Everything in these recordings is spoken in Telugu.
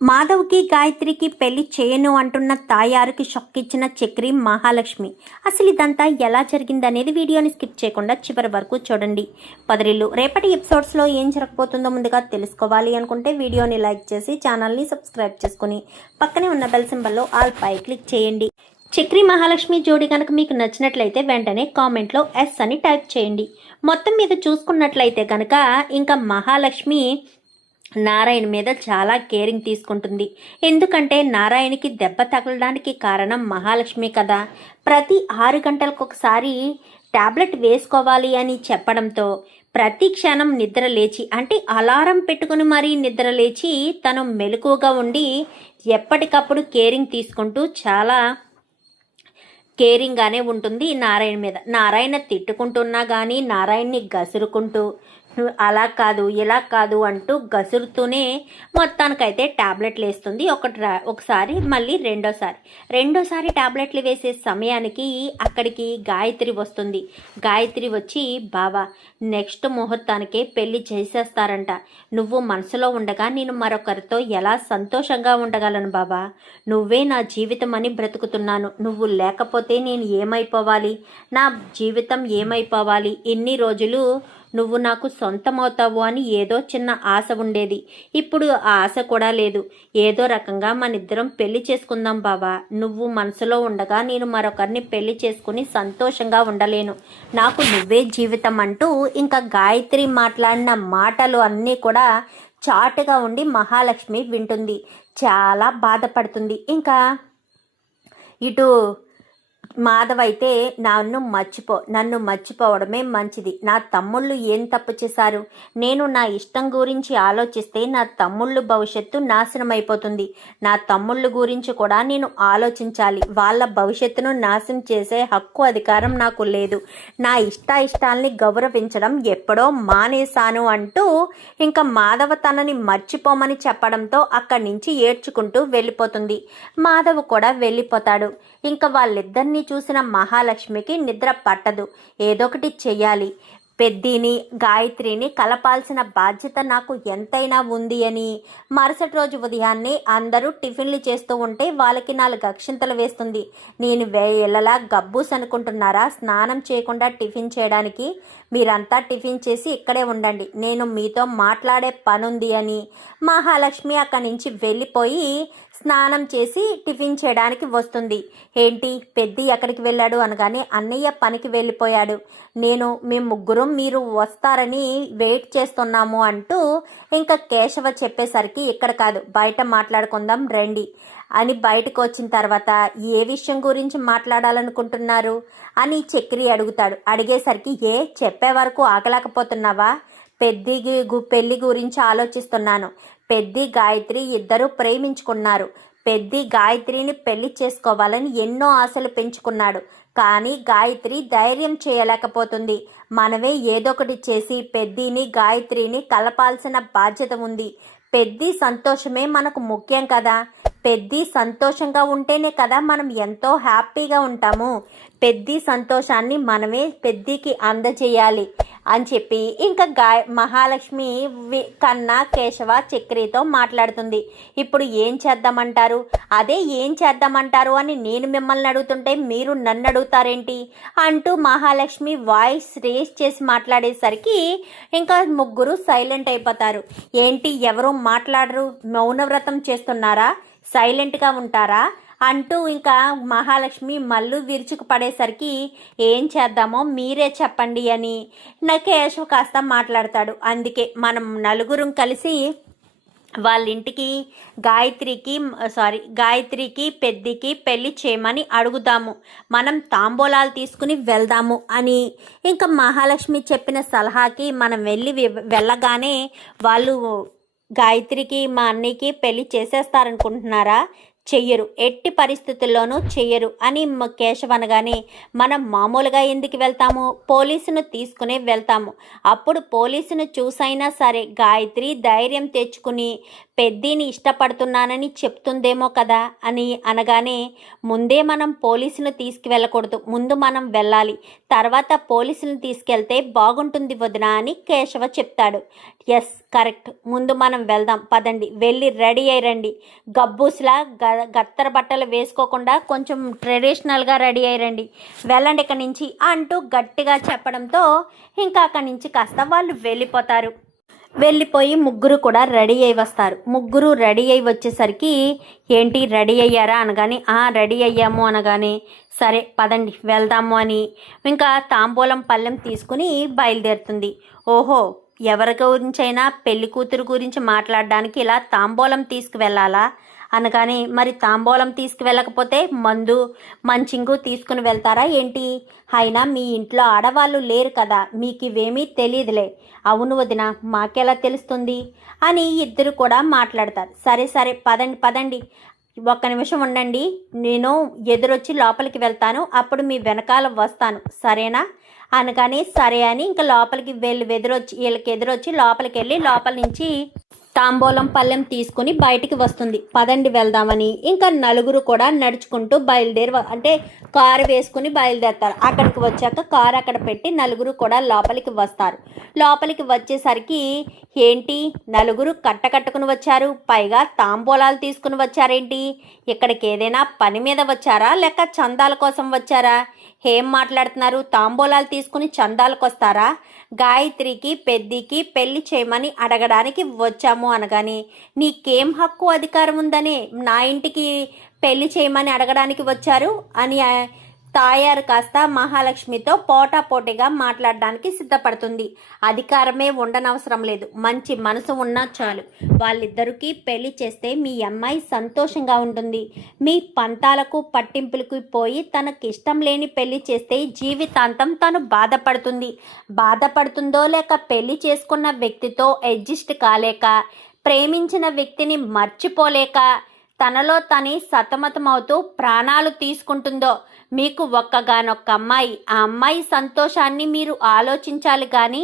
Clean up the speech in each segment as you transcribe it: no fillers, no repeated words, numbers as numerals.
మాధవ్కి గాయత్రికి పెళ్లి చేయను అంటున్న తాయారుకి షాక్ ఇచ్చిన చక్రి మహాలక్ష్మి. అసలు ఇదంతా ఎలా జరిగిందనేది వీడియోని స్కిప్ చేయకుండా చివరి వరకు చూడండి. పదరిల్లు రేపటి ఎపిసోడ్స్లో ఏం జరగబోతుందో ముందుగా తెలుసుకోవాలి అనుకుంటే వీడియోని లైక్ చేసి ఛానల్ని సబ్స్క్రైబ్ చేసుకుని పక్కనే ఉన్న బెల్ సింబల్లో ఆల్ పై క్లిక్ చేయండి. చక్రి మహాలక్ష్మి జోడి కనుక మీకు నచ్చినట్లయితే వెంటనే కామెంట్లో ఎస్ అని టైప్ చేయండి. మొత్తం మీద చూసుకున్నట్లయితే కనుక ఇంకా మహాలక్ష్మి నారాయణ మీద చాలా కేరింగ్ తీసుకుంటుంది. ఎందుకంటే నారాయణకి దెబ్బ తగలడానికి కారణం మహాలక్ష్మి కదా. ప్రతి 6 గంటలకు ఒకసారి టాబ్లెట్ వేసుకోవాలి అని చెప్పడంతో ప్రతి క్షణం నిద్ర లేచి, అంటే అలారం పెట్టుకుని మరీ నిద్ర లేచి తను మెలకువగా ఉండి ఎప్పటికప్పుడు కేరింగ్ తీసుకుంటూ చాలా కేరింగ్గానే ఉంటుంది నారాయణ మీద. నారాయణ తిట్టుకుంటున్నా కానీ నారాయణని గసురుకుంటూ అలా కాదు ఇలా కాదు అంటూ గసురుతూనే మొత్తానికైతే ట్యాబ్లెట్లు వేస్తుంది. ఒకసారి మళ్ళీ రెండోసారి ట్యాబ్లెట్లు వేసే సమయానికి అక్కడికి గాయత్రి వస్తుంది. గాయత్రి వచ్చి, బావా నెక్స్ట్ ముహూర్తానికే పెళ్లి చేసేస్తారంట. నువ్వు మనసులో ఉండగా నేను మరొకరితో ఎలా సంతోషంగా ఉండగలను బాబా? నువ్వే నా జీవితం అని బ్రతుకుతున్నాను. నువ్వు లేకపోతే నేను ఏమైపోవాలి? నా జీవితం ఏమైపోవాలి? ఎన్ని రోజులు నువ్వు నాకు సొంతమవుతావు అని ఏదో చిన్న ఆశ ఉండేది. ఇప్పుడు ఆ ఆశ కూడా లేదు. ఏదో రకంగా మనిద్దరం పెళ్లి చేసుకుందాం బావా. నువ్వు మనసులో ఉండగా నేను మరొకరిని పెళ్లి చేసుకుని సంతోషంగా ఉండలేను. నాకు నువ్వే జీవితం అంటూ ఇంకా గాయత్రి మాట్లాడిన మాటలు అన్నీ కూడా చాటుగా ఉండి మహాలక్ష్మి వింటుంది. చాలా బాధపడుతుంది. ఇంకా ఇటు మాధవ్ అయితే నన్ను మర్చిపోవడమే మంచిది. నా తమ్ముళ్ళు ఏం తప్పు చేశారు? నేను నా ఇష్టం గురించి ఆలోచిస్తే నా తమ్ముళ్ళు భవిష్యత్తు నాశనం అయిపోతుంది. నా తమ్ముళ్ళు గురించి కూడా నేను ఆలోచించాలి. వాళ్ళ భవిష్యత్తును నాశనం చేసే హక్కు అధికారం నాకు లేదు. నా ఇష్టాల్ని గౌరవించడం ఎప్పుడో మానేశాను అంటూ ఇంకా మాధవ్ తనని మర్చిపోమని చెప్పడంతో అక్కడి నుంచి ఏడ్చుకుంటూ వెళ్ళిపోతుంది. మాధవ్ కూడా వెళ్ళిపోతాడు. ఇంకా వాళ్ళిద్దరినీ చూసిన మహాలక్ష్మికి నిద్ర పట్టదు. ఏదొకటి చెయ్యాలి. పెద్దిని గాయత్రిని కలపాల్సిన బాధ్యత నాకు ఎంతైనా ఉంది అని మరుసటి రోజు ఉదయాన్నే అందరూ టిఫిన్లు చేస్తూ ఉంటే వాళ్ళకి 4 అక్షింతలు వేస్తుంది. నేను వెళ్ళలా గబ్బూస్ అనుకుంటున్నారా? స్నానం చేయకుండా టిఫిన్ చేయడానికి? మీరంతా టిఫిన్ చేసి ఇక్కడే ఉండండి, నేను మీతో మాట్లాడే పనుంది అని మహాలక్ష్మి అక్కడి నుంచి వెళ్ళిపోయి స్నానం చేసి టిఫిన్ చేయడానికి వస్తుంది. ఏంటి పెద్ది ఎక్కడికి వెళ్ళాడు అనగానే, అన్నయ్య పనికి వెళ్ళిపోయాడు, మేము ముగ్గురం మీరు వస్తారని వెయిట్ చేస్తున్నాము అంటూ ఇంకా కేశవ చెప్పేసరికి, ఇక్కడ కాదు బయట మాట్లాడుకుందాం రండి అని బయటకు వచ్చిన తర్వాత, ఏ విషయం గురించి మాట్లాడాలనుకుంటున్నారు అని చక్రి అడుగుతాడు. అడిగేసరికి, చెప్పే వరకు ఆగలేకపోతున్నావా? పెళ్లి గురించి ఆలోచిస్తున్నాను. పెద్ది గాయత్రి ఇద్దరు ప్రేమించుకున్నారు. పెద్ది గాయత్రిని పెళ్లి చేసుకోవాలని ఎన్నో ఆశలు పెంచుకున్నాడు. కానీ గాయత్రి ధైర్యం చేయలేకపోతుంది. మనమే ఏదొకటి చేసి పెద్దిని గాయత్రిని కలపాల్సిన బాధ్యత ఉంది. పెద్ది సంతోషమే మనకు ముఖ్యం కదా. పెద్ది సంతోషంగా ఉంటేనే కదా మనం ఎంతో హ్యాపీగా ఉంటాము. పెద్ది సంతోషాన్ని మనమే పెద్దికి అందజేయాలి అని చెప్పి ఇంకా మహాలక్ష్మి కన్నా కేశవ చక్రితో మాట్లాడుతుంది. ఇప్పుడు ఏం చేద్దామంటారు? అదే ఏం చేద్దామంటారు అని నేను మిమ్మల్ని అడుగుతుంటే మీరు నన్ను అడుగుతారేంటి అంటూ మహాలక్ష్మి వాయిస్ రేస్ చేసి మాట్లాడేసరికి ఇంకా ముగ్గురు సైలెంట్ అయిపోతారు. ఏంటి ఎవరు మాట్లాడరు? మౌనవ్రతం చేస్తున్నారా? సైలెంట్గా ఉంటారా అంటూ ఇంకా మహాలక్ష్మి మళ్ళీ విరుచుకు పడేసరికి, ఏం చేద్దామో మీరే చెప్పండి అని నా కేశవ్ కాస్త మాట్లాడతాడు. అందుకే మనం నలుగురం కలిసి వాళ్ళ ఇంటికి గాయత్రికి పెద్దికి పెళ్లి చేయమని అడుగుదాము, మనం తాంబూలాలు తీసుకుని వెళ్దాము అని ఇంకా మహాలక్ష్మి చెప్పిన సలహాకి మనం వెళ్ళగానే వాళ్ళు గాయత్రికి మా అన్నయ్యకి పెళ్లి చేసేస్తారనుకుంటున్నారా? చెయ్యరు, ఎట్టి పరిస్థితుల్లోనూ చెయ్యరు అని కేశవ్ అనగానే, మనం మామూలుగా ఎందుకు వెళ్తాము? పోలీసును తీసుకునే వెళ్తాము. అప్పుడు పోలీసును చూసైనా సరే గాయత్రి ధైర్యం తెచ్చుకుని పెద్దిని ఇష్టపడుతున్నానని చెప్తుందేమో కదా అని అనగానే, ముందే మనం పోలీసులు తీసుకువెళ్ళకూడదు, ముందు మనం వెళ్ళాలి, తర్వాత పోలీసులను తీసుకెళ్తే బాగుంటుంది వదిన అని కేశవ చెప్తాడు. ఎస్ కరెక్ట్, ముందు మనం వెళ్దాం పదండి, వెళ్ళి రెడీ అయ్యండి, గబ్బూస్లా గత్తర బట్టలు వేసుకోకుండా కొంచెం ట్రెడిషనల్గా రెడీ అయ్యండి, వెళ్ళండి ఇక్కడి నుంచి అంటూ గట్టిగా చెప్పడంతో ఇంకా అక్కడి నుంచి కాస్త వాళ్ళు వెళ్ళిపోతారు. వెళ్ళిపోయి ముగ్గురు కూడా రెడీ అయి వస్తారు. ముగ్గురు రెడీ అయి వచ్చేసరికి, ఏంటి రెడీ అయ్యారా అనగానే, రెడీ అయ్యాము అనగానే, సరే పదండి వెళ్దాము అని ఇంకా తాంబూలం పళ్ళెం తీసుకుని బయలుదేరుతుంది. ఓహో, ఎవరి గురించైనా పెళ్లి కూతురు గురించి మాట్లాడడానికి ఇలా తాంబూలం తీసుకువెళ్ళాలా అనగానే, మరి తాంబూలం తీసుకువెళ్ళకపోతే మంచింగు తీసుకుని వెళ్తారా ఏంటి? అయినా మీ ఇంట్లో ఆడవాళ్ళు లేరు కదా, మీకు ఇవేమీ తెలియదులే. అవును వదిన, మాకెలా తెలుస్తుంది అని ఇద్దరు కూడా మాట్లాడతారు. సరే సరే పదండి పదండి, ఒక్క నిమిషం ఉండండి, నేను ఎదురొచ్చి లోపలికి వెళ్తాను, అప్పుడు మీ వెనకాల వస్తాను సరేనా అనగానే, సరే అని ఇంకా లోపలికి వీళ్ళకి ఎదురొచ్చి లోపలికి వెళ్ళి లోపల నుంచి తాంబూలం పళ్ళెం తీసుకుని బయటికి వస్తుంది. పదండి వెళ్దామని ఇంకా నలుగురు కూడా నడుచుకుంటూ అంటే కారు వేసుకుని బయలుదేరతారు. అక్కడికి వచ్చాక కారు అక్కడ పెట్టి నలుగురు కూడా లోపలికి వస్తారు. లోపలికి వచ్చేసరికి, ఏంటి నలుగురు కట్టుకుని వచ్చారు, పైగా తాంబూలాలు తీసుకుని వచ్చారేంటి? ఇక్కడికి ఏదైనా పని మీద వచ్చారా లేక చందాల కోసం వచ్చారా? ఏం మాట్లాడుతున్నారు? తాంబూలాలు తీసుకుని చందాలకు వస్తారా? గాయత్రికి పెద్దికి పెళ్లి చేయమని అడగడానికి వచ్చాము అనగానే, నీకేం హక్కు అధికారం ఉందని నా ఇంటికి పెళ్లి చేయమని అడగడానికి వచ్చారు అని తాయారు కాస్త మహాలక్ష్మితో పోటాపోటీగా మాట్లాడడానికి సిద్ధపడుతుంది. అధికారమే ఉండనవసరం లేదు, మంచి మనసు ఉన్నా చాలు, వాళ్ళిద్దరికీ పెళ్లి చేస్తే మీ అమ్మాయి సంతోషంగా ఉంటుంది. మీ పంతాలకు పట్టింపులకు పోయి తనకిష్టం లేని పెళ్లి చేస్తే జీవితాంతం తను బాధపడుతుందో లేక పెళ్లి చేసుకున్న వ్యక్తితో అడ్జస్ట్ కాలేక, ప్రేమించిన వ్యక్తిని మర్చిపోలేక తనలో తని సతమతమవుతూ ప్రాణాలు తీసుకుంటుందో. మీకు ఒక్కగానొక్క అమ్మాయి, ఆ అమ్మాయి సంతోషాన్ని మీరు ఆలోచించాలి కానీ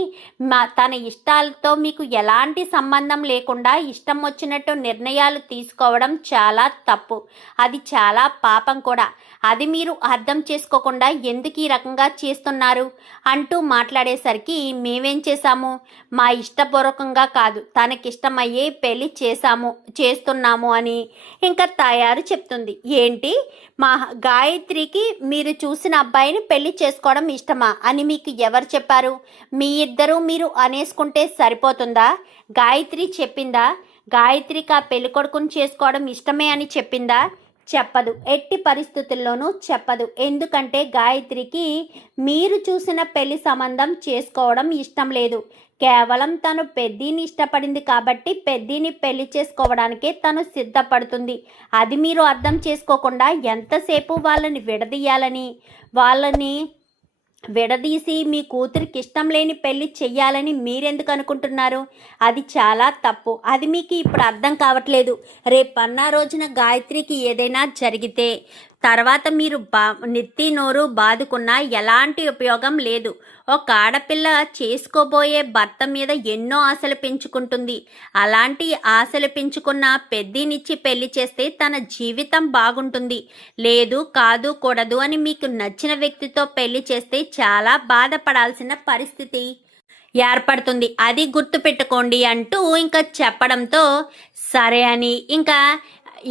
తన ఇష్టాలతో మీకు ఎలాంటి సంబంధం లేకుండా ఇష్టం వచ్చినట్టు నిర్ణయాలు తీసుకోవడం చాలా తప్పు, అది చాలా పాపం కూడా. అది మీరు అర్థం చేసుకోకుండా ఎందుకు ఈ రకంగా చేస్తున్నారు అంటూ మాట్లాడేసరికి, మేమేం చేశాము, మా ఇష్టపూర్వకంగా కాదు, తనకిష్టమయ్యే పెళ్లి చేస్తున్నాము అని ఇంకా తయారు చెప్తుంది. ఏంటి, మా గాయత్రికి మీరు చూసిన అబ్బాయిని పెళ్లి చేసుకోవడం ఇష్టమా అని మీకు ఎవరు చెప్పారు? మీ ఇద్దరు మీరు అనేసుకుంటే సరిపోతుందా? గాయత్రి చెప్పిందా? గాయత్రికి ఆ పెళ్లి కొడుకుని చేసుకోవడం ఇష్టమే అని చెప్పిందా? చెప్పదు, ఎట్టి పరిస్థితుల్లోనూ చెప్పదు. ఎందుకంటే గాయత్రికి మీరు చూసిన పెళ్లి సంబంధం చేసుకోవడం ఇష్టం లేదు. కేవలం తను పెద్దిని ఇష్టపడింది కాబట్టి పెద్దిని పెళ్లి చేసుకోవడానికే తను సిద్ధపడుతుంది. అది మీరు అర్థం చేసుకోకుండా ఎంతసేపు వాళ్ళని విడదీసి మీ కూతురికి ఇష్టం లేని పెళ్లి చెయ్యాలని మీరెందుకు అనుకుంటున్నారు? అది చాలా తప్పు. అది మీకు ఇప్పుడు అర్థం కావట్లేదు. రేపన్నా రోజున గాయత్రికి ఏదైనా జరిగితే తర్వాత మీరు నెత్తి నోరు బాదుకున్నా ఎలాంటి ఉపయోగం లేదు. ఒక ఆడపిల్ల చేసుకోబోయే భర్త మీద ఎన్నో ఆశలు పెంచుకుంటుంది. అలాంటి ఆశలు పెంచుకున్న పెద్దినిచ్చి పెళ్లి చేస్తే తన జీవితం బాగుంటుంది. లేదు, కాదు, కూడదు అని మీకు నచ్చిన వ్యక్తితో పెళ్లి చేస్తే చాలా బాధపడాల్సిన పరిస్థితి ఏర్పడుతుంది. అది గుర్తుపెట్టుకోండి అంటూ ఇంకా చెప్పడంతో, సరే అని ఇంకా,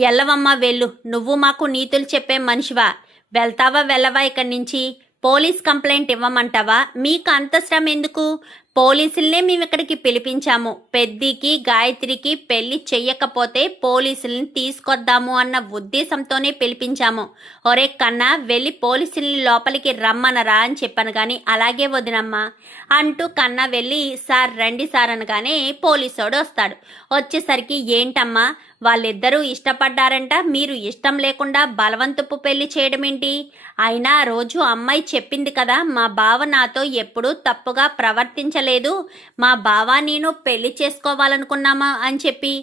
ఎల్లవమ్మ వెళ్ళు, నువ్వు మాకు నీతులు చెప్పే మనిషివా? వెళ్తావా వెళ్ళవా ఇక్కడి నుంచి? పోలీస్ కంప్లైంట్ ఇవ్వమంటావా? మీకు అంత శ్రమ ఎందుకు? పోలీసులనే మేము ఇక్కడికి పిలిపించాము. పెద్దికి గాయత్రికి పెళ్లి చెయ్యకపోతే పోలీసుల్ని తీసుకొద్దాము అన్న ఉద్దేశంతోనే పిలిపించాము. ఒరే కన్నా, వెళ్ళి పోలీసుల్ని లోపలికి రమ్మనరా అని చెప్పాను కానీ, అలాగే వదినమ్మా అంటూ కన్నా వెళ్ళి, సార్ రండి సార్ అనగానే పోలీసోడు వస్తాడు. వచ్చేసరికి, ఏంటమ్మా వాళ్ళిద్దరూ ఇష్టపడ్డారంట, మీరు ఇష్టం లేకుండా బలవంతపు పెళ్లి చేయడం ఏంటి? అయినా రోజు అమ్మాయి చెప్పింది కదా, మా బావ నాతో ఎప్పుడూ తప్పుగా ప్రవర్తించ ప్రేమించలేదు, మా బావ నేను పెళ్లి చేసుకోవాలనుకున్నామా అని చెప్పి.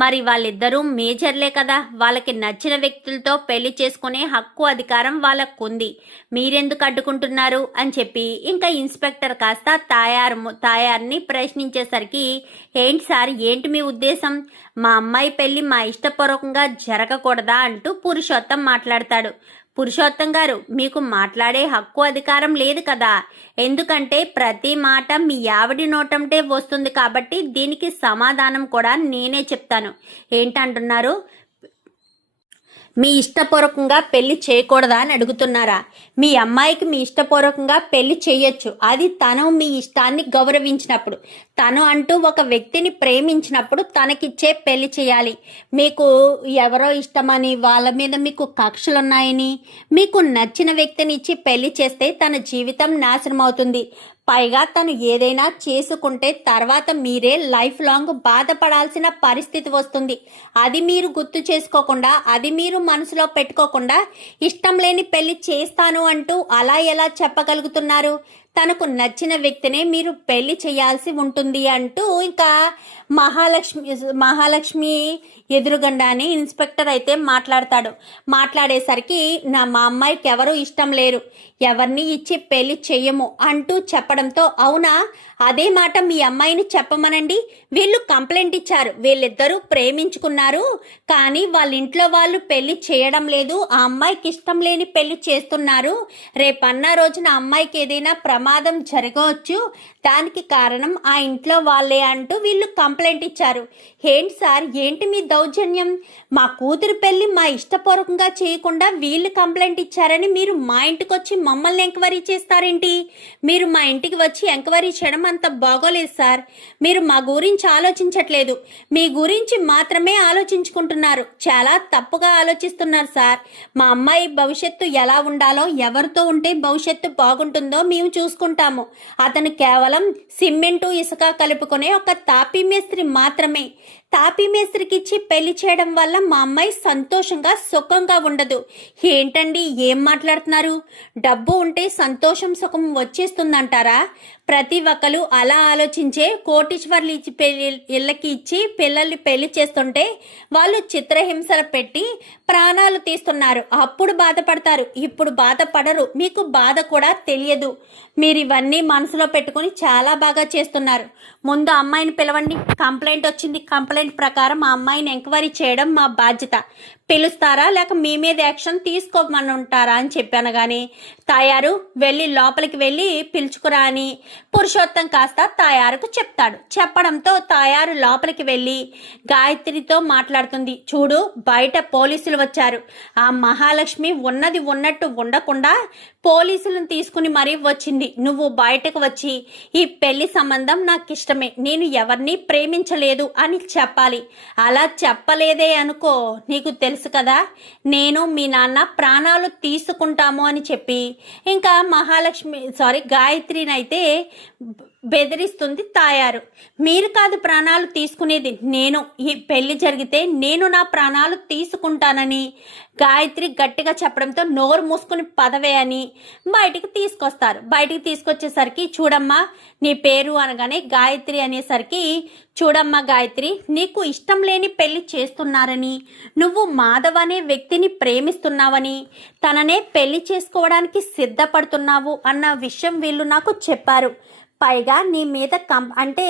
మరి వాళ్ళిద్దరూ మేజర్లే కదా, వాళ్ళకి నచ్చిన వ్యక్తులతో పెళ్లి చేసుకునే హక్కు అధికారం వాళ్ళకు ఉంది, మీరెందుకు అడ్డుకుంటున్నారు అని చెప్పి ఇంకా ఇన్స్పెక్టర్ కాస్త తాయార్ని ప్రశ్నించేసరికి, ఏంటి సార్, ఏంటి మీ ఉద్దేశం, మా అమ్మాయి పెళ్లి మా ఇష్టపూర్వకంగా జరగకూడదా అంటూ పురుషోత్తం మాట్లాడతాడు. పురుషోత్తం గారు, మీకు మాట్లాడే హక్కు అధికారం లేదు కదా, ఎందుకంటే ప్రతి మాట మీ ఆవిడి నోటంటే వస్తుంది కాబట్టి దీనికి సమాధానం కూడా నేనే చెప్తాను. ఏంటంటున్నారు, మీ ఇష్టపూర్వకంగా పెళ్లి చేయకూడదా అని అడుగుతున్నారా? మీ అమ్మాయికి మీ ఇష్టపూర్వకంగా పెళ్లి చేయొచ్చు, అది తను మీ ఇష్టాన్ని గౌరవించినప్పుడు, తను అంటూ ఒక వ్యక్తిని ప్రేమించినప్పుడు తనకిచ్చే పెళ్లి చేయాలి. మీకు ఎవరో ఇష్టమని, వాళ్ళ మీద మీకు కక్షలున్నాయని, మీకు నచ్చిన వ్యక్తిని ఇచ్చి పెళ్లి చేస్తే తన జీవితం నాశనం అవుతుంది. పైగా తను ఏదైనా చేసుకుంటే తర్వాత మీరే లైఫ్ లాంగ్ బాధపడాల్సిన పరిస్థితి వస్తుంది. అది మీరు గుర్తు చేసుకోకుండా, అది మీరు మనసులో పెట్టుకోకుండా ఇష్టం లేని పెళ్లి చేస్తాను అంటూ అలా ఎలా చెప్పగలుగుతున్నారు? తనకు నచ్చిన వ్యక్తినే మీరు పెళ్లి చేయాల్సి ఉంటుంది అంటూ ఇంకా మహాలక్ష్మి ఎదురుగండాని ఇన్స్పెక్టర్ అయితే మాట్లాడేసరికి, మా అమ్మాయికి ఎవరు ఇష్టం లేరు, ఎవరిని ఇచ్చి పెళ్లి చెయ్యము అంటూ చెప్పడంతో, అవునా, అదే మాట మీ అమ్మాయిని చెప్పమనండి, వీళ్ళు కంప్లైంట్ ఇచ్చారు, వీళ్ళిద్దరూ ప్రేమించుకున్నారు కానీ వాళ్ళ ఇంట్లో వాళ్ళు పెళ్లి చేయడం లేదు, ఆ అమ్మాయికి ఇష్టం లేని పెళ్లి చేస్తున్నారు, రేపన్న రోజున అమ్మాయికి ఏదైనా ప్రమాదం జరగవచ్చు, దానికి కారణం ఆ ఇంట్లో వాళ్ళే అంటూ వీళ్ళు కంప్లైంట్ ఇచ్చారు. ఏంటి సార్, ఏంటి మీ దౌర్జన్యం, మా కూతురు పెళ్లి మా ఇష్టపూర్వకంగా చేయకుండా వీళ్ళు కంప్లైంట్ ఇచ్చారని మీరు మా ఇంటికి వచ్చి మమ్మల్ని ఎంక్వైరీ చేస్తారేంటి? మీరు మా ఇంటికి వచ్చి ఎంక్వైరీ చేయడం అంత బాగోలేదు సార్, మీరు మా గురించి ఆలోచించట్లేదు, మీ గురించి మాత్రమే ఆలోచించుకుంటున్నారు, చాలా తప్పుగా ఆలోచిస్తున్నారు సార్. మా అమ్మాయి భవిష్యత్తు ఎలా ఉండాలో, ఎవరితో ఉంటే భవిష్యత్తు బాగుంటుందో మేము చూసుకుంటాము, అతను కేవలం సిమెంటు ఇసుక కలుపుకునే ఒక తాపీ మేస్త్రి మాత్రమే. తాపీ మేస్త్రికి ఇచ్చి పెళ్లి చేయడం వల్ల మా అమ్మాయి సంతోషంగా సుఖంగా ఉండదు. ఏంటండి, ఏం మాట్లాడుతున్నారు? డబ్బు ఉంటే సంతోషం సుఖం వచ్చేస్తుందంటారా? ప్రతి ఒక్కరు అలా ఆలోచించే కోటీశ్వర్లు ఇళ్ళకి ఇచ్చి పిల్లల్ని పెళ్లి చేస్తుంటే వాళ్ళు చిత్రహింసలు పెట్టి ప్రాణాలు తీస్తున్నారు, అప్పుడు బాధపడతారు, ఇప్పుడు బాధపడరు, మీకు బాధ కూడా తెలియదు. మీరు ఇవన్నీ మనసులో పెట్టుకుని చాలా బాగా చేస్తున్నారు. ముందు అమ్మాయిని పిలవండి, కంప్లైంట్ వచ్చింది, కంప్లైంట్ ప్రకారం ఆ అమ్మాయిని ఎంక్వైరీ చేయడం మా బాధ్యత. పిలుస్తారా లేక మీ మీద యాక్షన్ తీసుకోమని ఉంటారా అని చెప్పాను. కానీ తాయారు వెళ్ళి లోపలికి వెళ్ళి పిలుచుకురా అని పురుషోత్తం కాస్త తాయారుకు చెప్తాడు. చెప్పడంతో తాయారు లోపలికి వెళ్ళి గాయత్రితో మాట్లాడుతుంది. చూడు, బయట పోలీసులు వచ్చారు, ఆ మహాలక్ష్మి ఉన్నది ఉన్నట్టు ఉండకుండా పోలీసులను తీసుకుని మరీ వచ్చింది. నువ్వు బయటకు వచ్చి ఈ పెళ్లి సంబంధం నాకు ఇష్టమే, నేను ఎవరిని ప్రేమించలేదు అని చెప్పాలి. అలా చెప్పలేదే అనుకో, నీకు తెలుసు కదా, నేను మీ నాన్న ప్రాణాలు తీసుకుంటాము అని చెప్పి ఇంకా గాయత్రిని అయితే బెదిరిస్తుంది తాయారు. మీరు కాదు ప్రాణాలు తీసుకునేది, నేను. ఈ పెళ్లి జరిగితే నేను నా ప్రాణాలు తీసుకుంటానని గాయత్రి గట్టిగా చెప్పడంతో నోరు మూసుకుని పదవే అని బయటికి తీసుకొస్తారు. బయటికి తీసుకొచ్చేసరికి, చూడమ్మా నీ పేరు అనగానే గాయత్రి అనేసరికి, చూడమ్మా గాయత్రి, నీకు ఇష్టం లేని పెళ్లి చేస్తున్నారని, నువ్వు మాధవ్ అనే వ్యక్తిని ప్రేమిస్తున్నావని, తననే పెళ్లి చేసుకోవడానికి సిద్ధపడుతున్నావు అన్న విషయం వీళ్ళు నాకు చెప్పారు. పైగా నీ మీద అంటే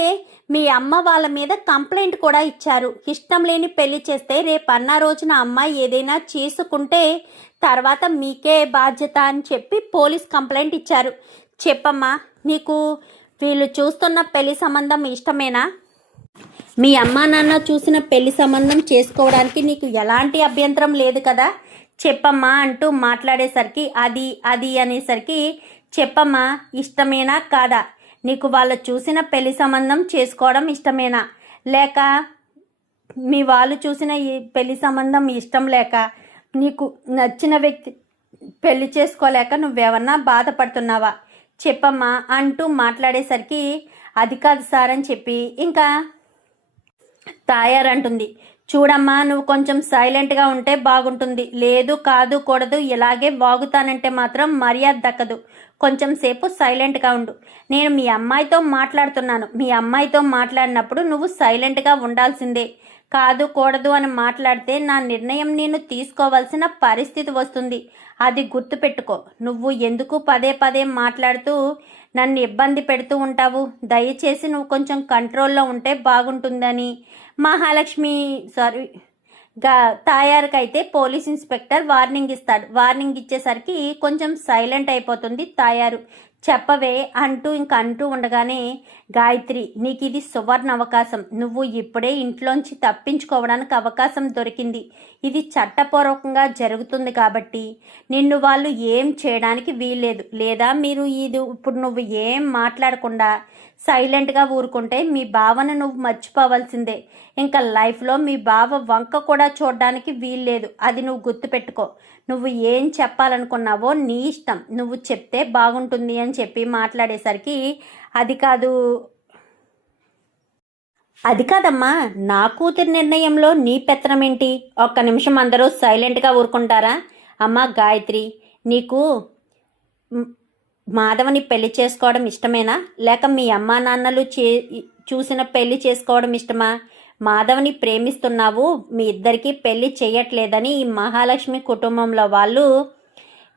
మీ అమ్మ వాళ్ళ మీద కంప్లైంట్ కూడా ఇచ్చారు. ఇష్టం లేని పెళ్లి చేస్తే రేపన్న రోజున అమ్మాయి ఏదైనా చేసుకుంటే తర్వాత మీకే బాధ్యత అని చెప్పి పోలీస్ కంప్లైంట్ ఇచ్చారు. చెప్పమ్మా, నీకు వీళ్ళు చూస్తున్న పెళ్లి సంబంధం ఇష్టమేనా? మీ అమ్మా నాన్న చూసిన పెళ్లి సంబంధం చేసుకోవడానికి నీకు ఎలాంటి అభ్యంతరం లేదు కదా? చెప్పమ్మా అంటూ మాట్లాడేసరికి, అది అనేసరికి, చెప్పమ్మా, ఇష్టమేనా కాదా? నీకు వాళ్ళు చూసిన పెళ్లి సంబంధం చేసుకోవడం ఇష్టమేనా, లేక మీ వాళ్ళు చూసిన ఈ పెళ్లి సంబంధం ఇష్టం లేక నీకు నచ్చిన వ్యక్తి పెళ్లి చేసుకోలేక నువ్వెవరన్నా బాధపడుతున్నావా? చెప్పమ్మా అంటూ మాట్లాడేసరికి, అది కాదు సార్ అని చెప్పి ఇంకా తాయారంటుంది. చూడమ్మా, నువ్వు కొంచెం సైలెంట్గా ఉంటే బాగుంటుంది. లేదు కాదు కూడదు ఇలాగే వాగుతానంటే మాత్రం మర్యాద దక్కదు. కొంచెం సేపు సైలెంట్గా ఉండు. నేను మీ అమ్మాయితో మాట్లాడుతున్నాను. మీ అమ్మాయితో మాట్లాడినప్పుడు నువ్వు సైలెంట్గా ఉండాల్సిందే. కాదు కూడదు అని మాట్లాడితే నా నిర్ణయం నేను తీసుకోవాల్సిన పరిస్థితి వస్తుంది. అది గుర్తుపెట్టుకో. నువ్వు ఎందుకు పదే పదే మాట్లాడుతూ నన్ను ఇబ్బంది పెడుతూ ఉంటావు? దయచేసి నువ్వు కొంచెం కంట్రోల్లో ఉంటే బాగుంటుందని మహాలక్ష్మి తాయారుకైతే పోలీస్ ఇన్స్పెక్టర్ వార్నింగ్ ఇస్తాడు. వార్నింగ్ ఇచ్చేసరికి కొంచెం సైలెంట్ అయిపోతుంది తాయారు. చెప్పవే అంటూ అంటూ ఉండగానే, గాయత్రి, నీకు ఇది సువర్ణ అవకాశం. నువ్వు ఇప్పుడే ఇంట్లోంచి తప్పించుకోవడానికి అవకాశం దొరికింది. ఇది చట్టపూర్వకంగా జరుగుతుంది కాబట్టి నిన్ను వాళ్ళు ఏం చేయడానికి వీల్లేదు. లేదా మీరు ఇప్పుడు నువ్వు ఏం మాట్లాడకుండా సైలెంట్గా ఊరుకుంటే మీ బావను నువ్వు మర్చిపోవాల్సిందే. ఇంకా లైఫ్లో మీ బావ వంక కూడా చూడడానికి వీల్లేదు. అది నువ్వు గుర్తుపెట్టుకో. నువ్వు ఏం చెప్పాలనుకున్నావో నీ ఇష్టం. నువ్వు చెప్తే బాగుంటుంది అని చెప్పి మాట్లాడేసరికి, అది కాదమ్మా, నా కూతురి నిర్ణయంలో నీ పెత్తనం ఏంటి? ఒక్క నిమిషం అందరూ సైలెంట్గా ఊరుకుంటారా? అమ్మా గాయత్రి, నీకు మాధవని పెళ్లి చేసుకోవడం ఇష్టమేనా? లేక మీ అమ్మా నాన్నలు చూసిన పెళ్లి చేసుకోవడం ఇష్టమా? మాధవని ప్రేమిస్తున్నావు, మీ ఇద్దరికీ పెళ్లి చేయట్లేదని ఈ మహాలక్ష్మి కుటుంబంలో వాళ్ళు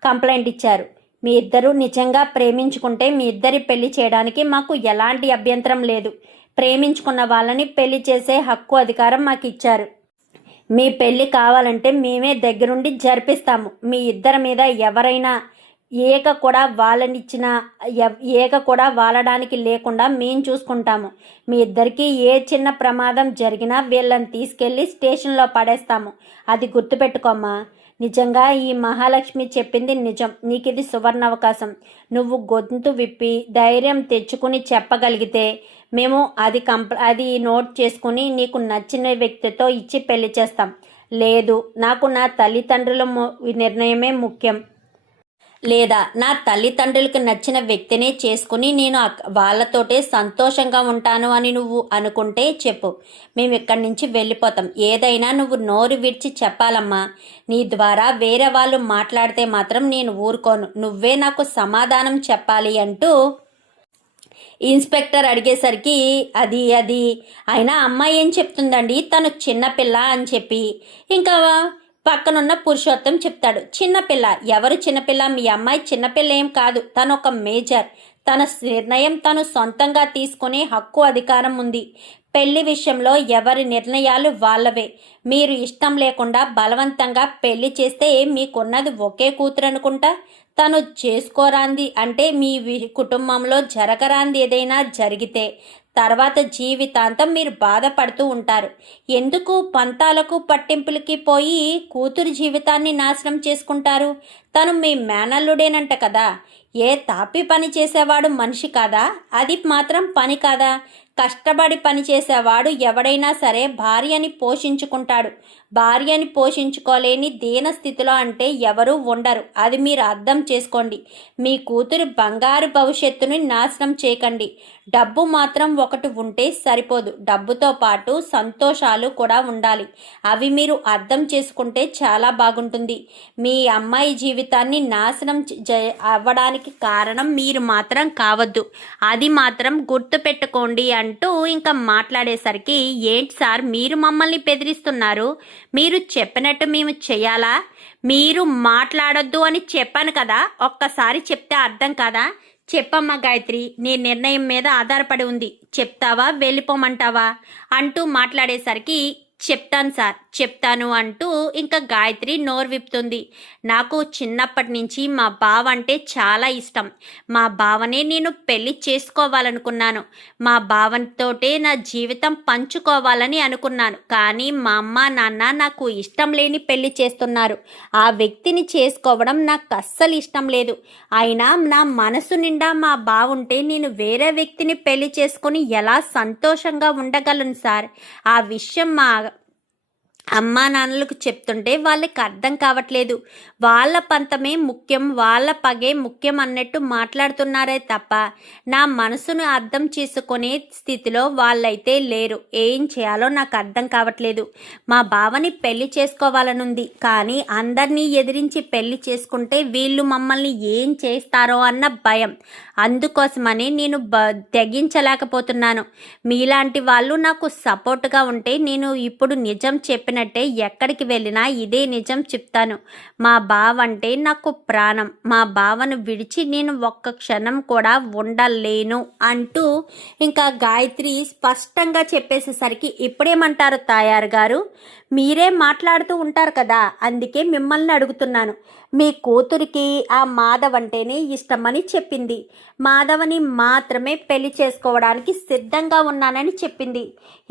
కంప్లైంట్ ఇచ్చారు. మీ ఇద్దరు నిజంగా ప్రేమించుకుంటే మీ ఇద్దరి పెళ్లి చేయడానికి మాకు ఎలాంటి అభ్యంతరం లేదు. ప్రేమించుకున్న వాళ్ళని పెళ్లి చేసే హక్కు అధికారం మాకు ఇచ్చారు. మీ పెళ్లి కావాలంటే మేమే దగ్గరుండి జరిపిస్తాము. మీ ఇద్దరి మీద ఎవరైనా ఏక కూడా వాలడానికి లేకుండా మేం చూసుకుంటాము. మీ ఇద్దరికి ఏ చిన్న ప్రమాదం జరిగినా వీళ్ళని తీసుకెళ్ళి స్టేషన్లో పడేస్తాము. అది గుర్తుపెట్టుకోమ్మా. నిజంగా ఈ మహాలక్ష్మి చెప్పింది నిజం. నీకు ఇది సువర్ణ అవకాశం. నువ్వు గొంతు విప్పి ధైర్యం తెచ్చుకుని చెప్పగలిగితే మేము అది నోట్ చేసుకుని నీకు నచ్చిన వ్యక్తితో ఇచ్చి పెళ్లి చేస్తాం. లేదు, నాకు నా తల్లిదండ్రుల నిర్ణయమే ముఖ్యం, లేదా నా తల్లిదండ్రులకు నచ్చిన వ్యక్తినే చేసుకుని నేను వాళ్ళతోటే సంతోషంగా ఉంటాను అని నువ్వు అనుకుంటే చెప్పు. మేము ఇక్కడి నుంచి వెళ్ళిపోతాం. ఏదైనా నువ్వు నోరు విడిచి చెప్పాలమ్మా. నీ ద్వారా వేరే వాళ్ళు మాట్లాడితే మాత్రం నేను ఊరుకోను. నువ్వే నాకు సమాధానం చెప్పాలి అంటూ ఇన్స్పెక్టర్ అడిగేసరికి, అది అయినా అమ్మాయి ఏం చెప్తుందండి, తను చిన్నపిల్ల అని చెప్పి ఇంకా పక్కనున్న పురుషోత్తం చెప్తాడు. చిన్నపిల్ల? ఎవరు చిన్నపిల్ల? మీ అమ్మాయి చిన్నపిల్ల ఏం కాదు. తను ఒక మేజర్. తన నిర్ణయం తను సొంతంగా తీసుకునే హక్కు అధికారం ఉంది. పెళ్లి విషయంలో ఎవరి నిర్ణయాలు వాళ్ళవే. మీరు ఇష్టం లేకుండా బలవంతంగా పెళ్లి చేస్తే మీకున్నది ఒకే కూతురు అనుకుంటా. తను చేసుకోరాంది అంటే మీ కుటుంబంలో జరగరాంది ఏదైనా జరిగితే తర్వాత జీవితాంతం మీరు బాధపడుతూ ఉంటారు. ఎందుకు పంతాలకు పట్టింపులకి పోయి కూతురు జీవితాన్ని నాశనం చేసుకుంటారు? తను మీ మేనల్లుడేనంట కదా. ఏ తాపి పని చేసేవాడు మనిషి కాదా? అది మాత్రం పని కాదా? కష్టపడి పనిచేసేవాడు ఎవడైనా సరే భార్యని పోషించుకుంటాడు. భార్యని పోషించుకోలేని దీన స్థితిలో అంటే ఎవరూ ఉండరు. అది మీరు అర్థం చేసుకోండి. మీ కూతురి బంగారు భవిష్యత్తుని నాశనం చేయకండి. డబ్బు మాత్రం ఒకటి ఉంటే సరిపోదు. డబ్బుతో పాటు సంతోషాలు కూడా ఉండాలి. అవి మీరు అర్థం చేసుకుంటే చాలా బాగుంటుంది. మీ అమ్మాయి జీవితాన్ని నాశనం అవ్వడానికి కారణం మీరు మాత్రం కావద్దు. అది మాత్రం గుర్తుపెట్టుకోండి అంటూ ఇంకా మాట్లాడేసరికి, ఏంటి సార్ మీరు మమ్మల్ని బెదిరిస్తున్నారు? మీరు చెప్పినట్టు మేము చెయ్యాలా? మీరు మాట్లాడొద్దు అని చెప్పాను కదా, ఒక్కసారి చెప్తే అర్థం కదా? చెప్పమ్మా గాయత్రి, నీ నిర్ణయం మీద ఆధారపడి ఉంది. చెప్తావా వెళ్ళిపోమంటావా అంటూ మాట్లాడేసరికి, చెప్తాను సార్, చెప్తాను అంటూ ఇంకా గాయత్రి నోరు విప్పుతుంది. నాకు చిన్నప్పటి నుంచి మా బావ అంటే చాలా ఇష్టం. మా బావనే నేను పెళ్లి చేసుకోవాలనుకున్నాను. మా బావతోటే నా జీవితం పంచుకోవాలని అనుకున్నాను. కానీ మా అమ్మ నాన్న నాకు ఇష్టం లేని పెళ్లి చేస్తున్నారు. ఆ వ్యక్తిని చేసుకోవడం నాకు అస్సలు ఇష్టం లేదు. అయినా నా మనసు నిండా మా బావుంటే నేను వేరే వ్యక్తిని పెళ్లి చేసుకుని ఎలా సంతోషంగా ఉండగలను సార్? అమ్మా నాన్నలకు చెప్తుంటే వాళ్ళకి అర్థం కావట్లేదు. వాళ్ళ పంతమే ముఖ్యం, వాళ్ళ పగే ముఖ్యం అన్నట్టు మాట్లాడుతున్నారే తప్ప నా మనసును అర్థం చేసుకునే స్థితిలో వాళ్ళైతే లేరు. ఏం చేయాలో నాకు అర్థం కావట్లేదు. మా బావని పెళ్లి చేసుకోవాలనుంది, కానీ అందరినీ ఎదిరించి పెళ్లి చేసుకుంటే వీళ్ళు మమ్మల్ని ఏం చేస్తారో అన్న భయం. అందుకోసమని నేను తెగించలేకపోతున్నాను. మీలాంటి వాళ్ళు నాకు సపోర్ట్గా ఉంటే నేను ఇప్పుడు నిజం చెప్పినట్టే ఎక్కడికి వెళ్ళినా ఇదే నిజం చెప్తాను. మా బావ అంటే నాకు ప్రాణం. మా బావను విడిచి నేను ఒక్క క్షణం కూడా ఉండలేను అంటూ ఇంకా గాయత్రి స్పష్టంగా చెప్పేసేసరికి ఇప్పుడేమంటారు తాయారు గారు? మీరే మాట్లాడుతూ ఉంటారు కదా, అందుకే మిమ్మల్ని అడుగుతున్నాను. మీ కూతురికి ఆ మాధవ్ అంటేనే ఇష్టమని చెప్పింది. మాధవని మాత్రమే పెళ్లి చేసుకోవడానికి సిద్ధంగా ఉన్నానని చెప్పింది.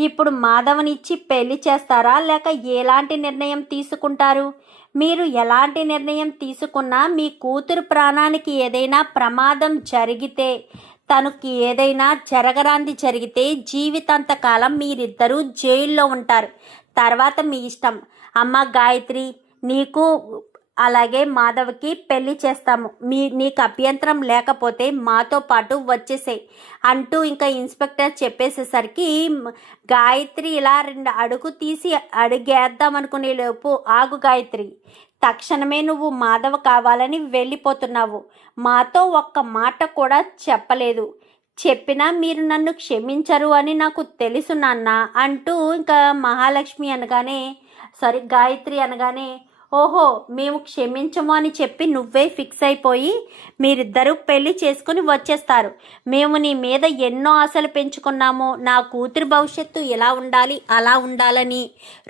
ఇప్పుడు మాధవని ఇచ్చి పెళ్లి చేస్తారా, లేక ఎలాంటి నిర్ణయం తీసుకుంటారు? మీరు ఎలాంటి నిర్ణయం తీసుకున్నా మీ కూతురు ప్రాణానికి ఏదైనా ప్రమాదం జరిగితే, తనకి ఏదైనా జరగరాంది జరిగితే జీవితాంతకాలం మీరిద్దరూ జైల్లో ఉంటారు. తర్వాత మీ ఇష్టం. అమ్మ గాయత్రి, నీకు అలాగే మాధవ్కి పెళ్లి చేస్తాము. నీకు అభ్యంతరం లేకపోతే మాతో పాటు వచ్చేసేయ్ అంటూ ఇంకా ఇన్స్పెక్టర్ చెప్పేసేసరికి గాయత్రి ఇలా 2 అడుగు తీసి అడుగేద్దాం అనుకునే లోపు, ఆగు గాయత్రి, తక్షణమే నువ్వు మాధవ్ కావాలని వెళ్ళిపోతున్నావు. మాతో ఒక్క మాట కూడా చెప్పలేదు. చెప్పినా మీరు నన్ను క్షమించరు అని నాకు తెలుసు నాన్న అంటూ ఇంకా గాయత్రి అనగానే, ఓహో, మేము క్షమించము అని చెప్పి నువ్వే ఫిక్స్ అయిపోయి మీరిద్దరూ పెళ్లి చేసుకుని వచ్చేస్తారు. మేము నీ మీద ఎన్నో ఆశలు పెంచుకున్నాము. నా కూతురు భవిష్యత్తు ఎలా ఉండాలి, అలా ఉండాలని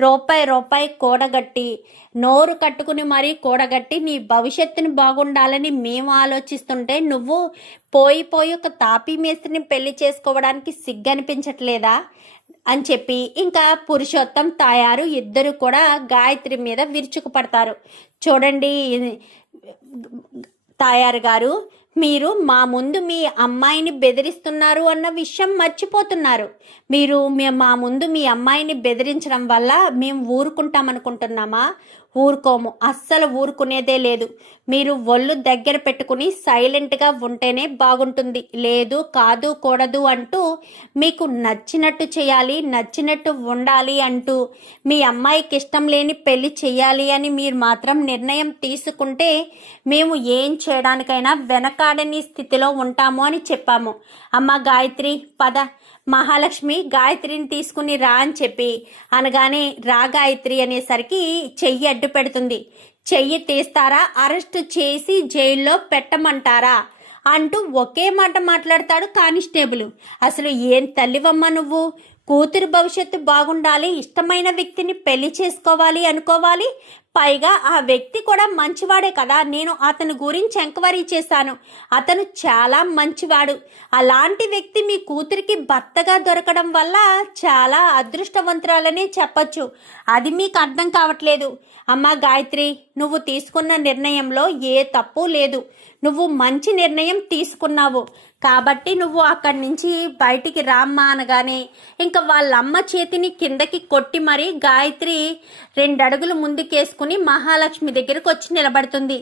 రూపాయి కూడగట్టి, నోరు కట్టుకుని మరీ కూడగట్టి నీ భవిష్యత్తుని బాగుండాలని మేము ఆలోచిస్తుంటే నువ్వు పోయి ఒక తాపీ మేస్త్రిని పెళ్లి చేసుకోవడానికి సిగ్గనిపించట్లేదా అని చెప్పి ఇంకా పురుషోత్తం తాయారు ఇద్దరు కూడా గాయత్రి మీద విరుచుకుపడతారు. చూడండి తాయారు గారు, మీరు మా ముందు మీ అమ్మాయిని బెదిరిస్తున్నారు అన్న విషయం మర్చిపోతున్నారు. మా ముందు మీ అమ్మాయిని బెదిరించడం వల్ల మేము ఊరుకుంటామనుకుంటున్నామా? ఊరుకోము, అస్సలు ఊరుకునేదే లేదు. మీరు ఒళ్ళు దగ్గర పెట్టుకుని సైలెంట్గా ఉంటేనే బాగుంటుంది. లేదు, కాదు, కూడదు అంటూ మీకు నచ్చినట్టు చేయాలి, నచ్చినట్టు ఉండాలి అంటూ మీ అమ్మాయికి ఇష్టం లేని పెళ్లి చేయాలి అని మీరు మాత్రం నిర్ణయం తీసుకుంటే మేము ఏం చేయడానికైనా వెనకాడని స్థితిలో ఉంటాము అని చెప్పాము. అమ్మ గాయత్రి, పద, మహాలక్ష్మి గాయత్రిని తీసుకుని రా అని చెప్పి అనగానే, రా గాయత్రి అనేసరికి చెయ్యి అడ్డు పెడుతుంది. చెయ్యి తీస్తారా, అరెస్ట్ చేసి జైల్లో పెట్టమంటారా అంటూ ఒకే మాట మాట్లాడతాడు కానిస్టేబుల్. అసలు ఏం తల్లివమ్మ నువ్వు? కూతురు భవిష్యత్తు బాగుండాలి, ఇష్టమైన వ్యక్తిని పెళ్లి చేసుకోవాలి అనుకోవాలి. పైగా ఆ వ్యక్తి కూడా మంచివాడే కదా. నేను అతని గురించి ఎంక్వైరీ చేశాను. అతను చాలా మంచివాడు. అలాంటి వ్యక్తి మీ కూతురికి భర్తగా దొరకడం వల్ల చాలా అదృష్టవంతురాలనే చెప్పచ్చు. అది మీకు అర్థం కావట్లేదు. అమ్మ గాయత్రి, నువ్వు తీసుకున్న నిర్ణయంలో ఏ తప్పు లేదు. నువ్వు మంచి నిర్ణయం తీసుకున్నావు కాబట్టి నువ్వు అక్కడి నుంచి బయటికి రామ్మా అనగానే ఇంకా వాళ్ళమ్మ చేతిని కిందకి కొట్టి మరీ గాయత్రి 2 అడుగులు ముందుకేసుకుని మహాలక్ష్మి దగ్గరకు వచ్చి నిలబడుతుంది.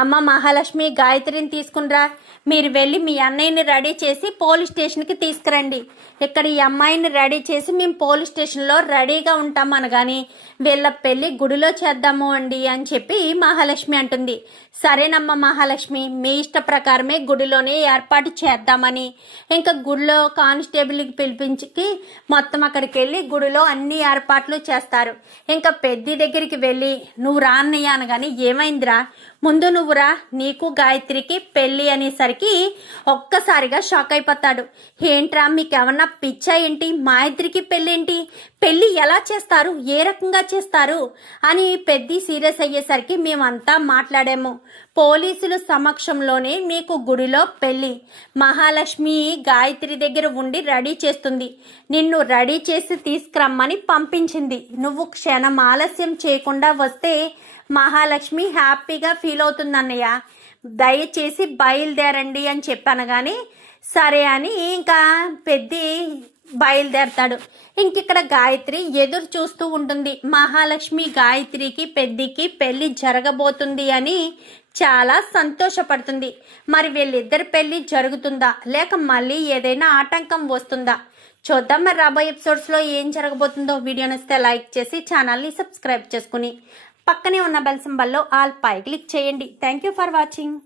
అమ్మ మహాలక్ష్మి, గాయత్రిని తీసుకునిరా. మీరు వెళ్ళి మీ అన్నయ్యని రెడీ చేసి పోలీస్ స్టేషన్కి తీసుకురండి. ఇక్కడ ఈ అమ్మాయిని రెడీ చేసి మేము పోలీస్ స్టేషన్లో రెడీగా ఉంటాం అనగాని, వీళ్ళ పెళ్ళి గుడిలో చేద్దాము అండి అని చెప్పి మహాలక్ష్మి అంటుంది. సరేనమ్మ మహాలక్ష్మి, మీ ఇష్ట ప్రకారమే గుడిలోనే ఏర్పాటు చేద్దామని ఇంకా గుడిలో కానిస్టేబుల్కి పిలిపించి మొత్తం అక్కడికి వెళ్ళి గుడిలో అన్ని ఏర్పాట్లు చేస్తారు. ఇంకా పెద్ది దగ్గరికి వెళ్ళి, నువ్వు రా అన్నయ్య అనగాని, ఏమైందిరా, ముందు నువ్వు రా, నీకు గాయత్రికి పెళ్ళి అనేసరికి ఒక్కసారిగా షాక్ అయిపోతాడు. ఏంట్రా, మీకేమన్నా పిచ్చా ఏంటి? మా ఇద్దరికి పెళ్ళేంటి? పెళ్ళి ఎలా చేస్తారు, ఏ రకంగా చేస్తారు అని పెద్ది సీరియస్ అయ్యేసరికి, మేమంతా మాట్లాడాము. పోలీసుల సమక్షంలోనే మీకు గుడిలో పెళ్ళి. మహాలక్ష్మి గాయత్రి దగ్గర ఉండి రెడీ చేస్తుంది. నిన్ను రెడీ చేసి తీసుకురమ్మని పంపించింది. నువ్వు క్షణం ఆలస్యం చేయకుండా వస్తే మహాలక్ష్మి హ్యాపీగా ఫీల్ అవుతుంది అన్నయ్య. దయచేసి బయలుదేరండి అని చెప్పాను. కానీ సరే అని ఇంకా పెద్ది బయలుదేరతాడు. ఇంకిక్కడ గాయత్రి ఎదురు చూస్తూ ఉంటుంది. మహాలక్ష్మి గాయత్రికి పెద్దికి పెళ్లి జరగబోతుంది అని చాలా సంతోషపడుతుంది. మరి వీళ్ళిద్దరి పెళ్లి జరుగుతుందా లేక మళ్ళీ ఏదైనా ఆటంకం వస్తుందా చూద్దాం. మరి రాబోయే ఎపిసోడ్స్లో ఏం జరగబోతుందో వీడియో నచ్చితే లైక్ చేసి ఛానల్ని సబ్స్క్రైబ్ చేసుకుని పక్కనే ఉన్న బెల్ సింబల్లో ఆల్ పై క్లిక్ చేయండి. Thank you for watching.